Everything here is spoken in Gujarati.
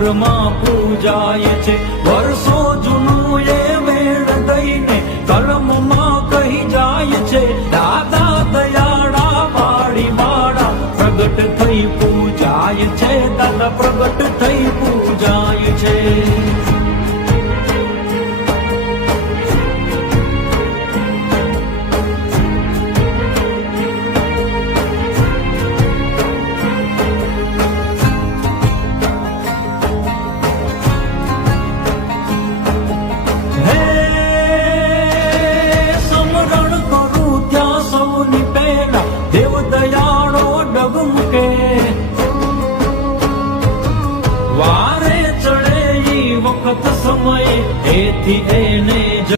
ઘરમાં પૂજાય છે. વર્ષો જૂનું એ વેણ દઈને કલમમાં કહી જાય છે. દાદા દયાળા વાળી વાળા પ્રગટ થઈ પૂજાય છે. દાદા પ્રગટ થઈ પૂજાય છે. વારે ચડે ઈ વખત સમય એથી એને